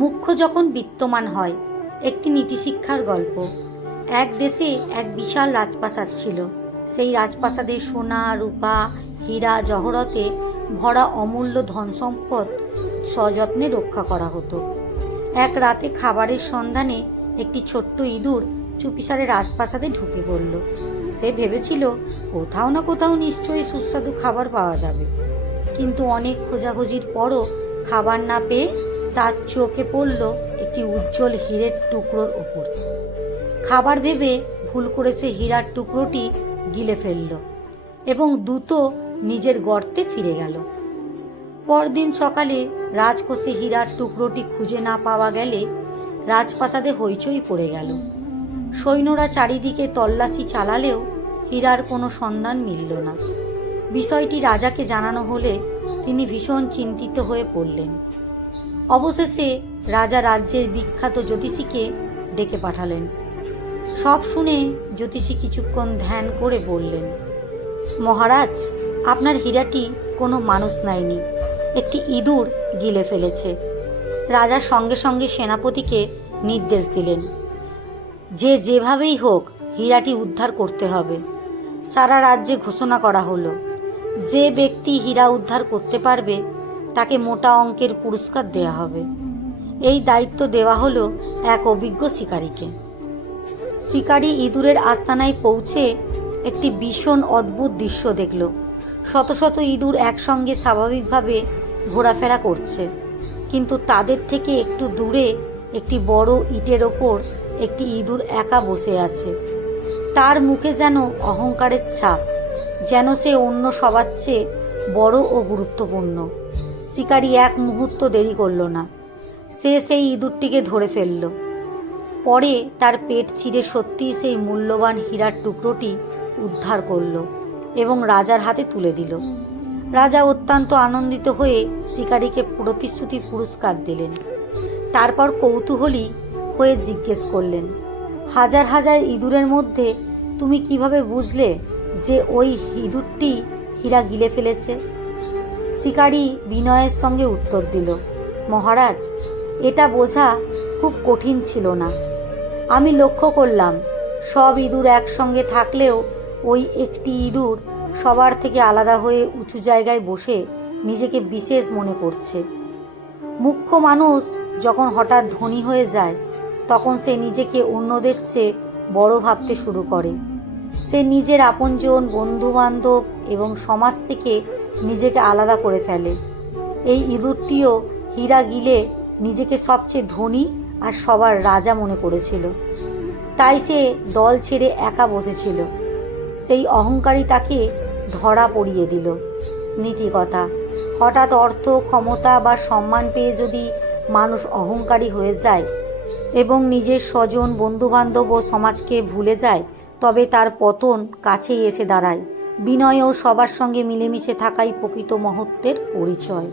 মুখ্য যখন বিত্তমান হয়। একটি নীতিশিক্ষার গল্প। এক দেশে এক বিশাল রাজপ্রাসাদ ছিল। সেই রাজপ্রাসাদে সোনা, রূপা, হীরা, জহরতে ভরা অমূল্য ধনসম্পদ সযত্নে রক্ষা করা হতো। এক রাতে খাবারের সন্ধানে একটি ছোট্ট ইঁদুর চুপিসারে রাজপ্রাসাদে ঢুকে পড়ল। সে ভেবেছিল কোথাও না কোথাও নিশ্চয়ই সুস্বাদু খাবার পাওয়া যাবে, কিন্তু অনেক খোঁজাখুঁজির পরও খাবার না পেয়ে তার চোখে পড়ল একটি উজ্জ্বল হীরের টুকরোর ওপর। খাবার ভেবে ভুল করে সে হীরার টুকরোটি গিলে ফেলল এবং দ্রুত নিজের গর্তে ফিরে গেল। পরদিন সকালে রাজকোষে হীরার টুকরোটি খুঁজে না পাওয়া গেলে রাজপ্রাসাদে হইচই পড়ে গেল। সৈন্যরা চারিদিকে তল্লাশি চালালেও হীরার কোনো সন্ধান মিলল না। বিষয়টি রাজাকে জানানো হলে তিনি ভীষণ চিন্তিত হয়ে পড়লেন। অবশেষে রাজা রাজ্যের বিখ্যাত জ্যোতিষীকে ডেকে পাঠালেন। সব শুনে জ্যোতিষী কিছুক্ষণ ধ্যান করে বললেন, মহারাজ, আপনার হীরাটি কোনো মানুষ নেয়নি, একটি ইঁদুর গিলে ফেলেছে। রাজা সঙ্গে সঙ্গে সেনাপতিকে নির্দেশ দিলেন যে যেভাবেই হোক হীরাটি উদ্ধার করতে হবে। সারা রাজ্যে ঘোষণা করা হলো, যে ব্যক্তি হীরা উদ্ধার করতে পারবে তাকে মোটা অঙ্কের পুরস্কার দেয়া হবে। এই দায়িত্ব দেওয়া হলো এক অভিজ্ঞ শিকারীকে। শিকারী ইঁদুরের আস্তানায় পৌঁছে একটি ভীষণ অদ্ভুত দৃশ্য দেখল। শত শত ইঁদুর একসঙ্গে স্বাভাবিকভাবে ঘোরাফেরা করছে, কিন্তু তাদের থেকে একটু দূরে একটি বড় ইটের ওপর একটি ইঁদুর একা বসে আছে। তার মুখে যেন অহংকারের ছাপ, যেন সে অন্য সবার চেয়ে বড় ও গুরুত্বপূর্ণ। শিকারী এক মুহূর্ত দেরি করল না, সে সেই ইঁদুরটিকে ধরে ফেলল। পরে তার পেট চিরে সত্যিই সেই মূল্যবান হীরার টুকরোটি উদ্ধার করল এবং রাজার হাতে তুলে দিল। রাজা অত্যন্ত আনন্দিত হয়ে শিকারীকে প্রতিশ্রুতি পুরস্কার দিলেন। তারপর কৌতূহলী হয়ে জিজ্ঞেস করলেন, হাজার হাজার ইঁদুরের মধ্যে তুমি কিভাবে বুঝলে যে ওই ইঁদুরটি হীরা গিলে ফেলেছে? শিকারী বিনয়ের সঙ্গে উত্তর দিল, মহারাজ, এটা বোঝা খুব কঠিন ছিল না। আমি লক্ষ্য করলাম সব ইঁদুর একসঙ্গে থাকলেও ওই একটি ইঁদুর সবার থেকে আলাদা হয়ে উঁচু জায়গায় বসে নিজেকে বিশেষ মনে করছে। মুখ্য মানুষ যখন হঠাৎ ধনী হয়ে যায় তখন সে নিজেকে অন্যদের চেয়ে বড় ভাবতে শুরু করে। সে নিজের আপনজন, বন্ধুবান্ধব এবং সমাজ থেকে নিজেকে আলাদা করে ফেলে। এই ইঁদুরটিও হীরা গিলে নিজেকে সবচেয়ে ধনী আর সবার রাজা মনে করেছিল, তাই সে দল ছেড়ে একা বসেছিল। সেই অহংকারী তাকে ধরা পড়িয়ে দিল। নীতিকথা, হঠাৎ অর্থ, ক্ষমতা বা সম্মান পেয়ে যদি মানুষ অহংকারী হয়ে যায় এবং নিজের স্বজন, বন্ধুবান্ধব ও সমাজকে ভুলে যায়, তবে তার পতন কাছেই এসে দাঁড়ায়। বিনয় ও সবার সঙ্গে মিলেমিশে থাকাই প্রকৃত মহত্বের পরিচয়।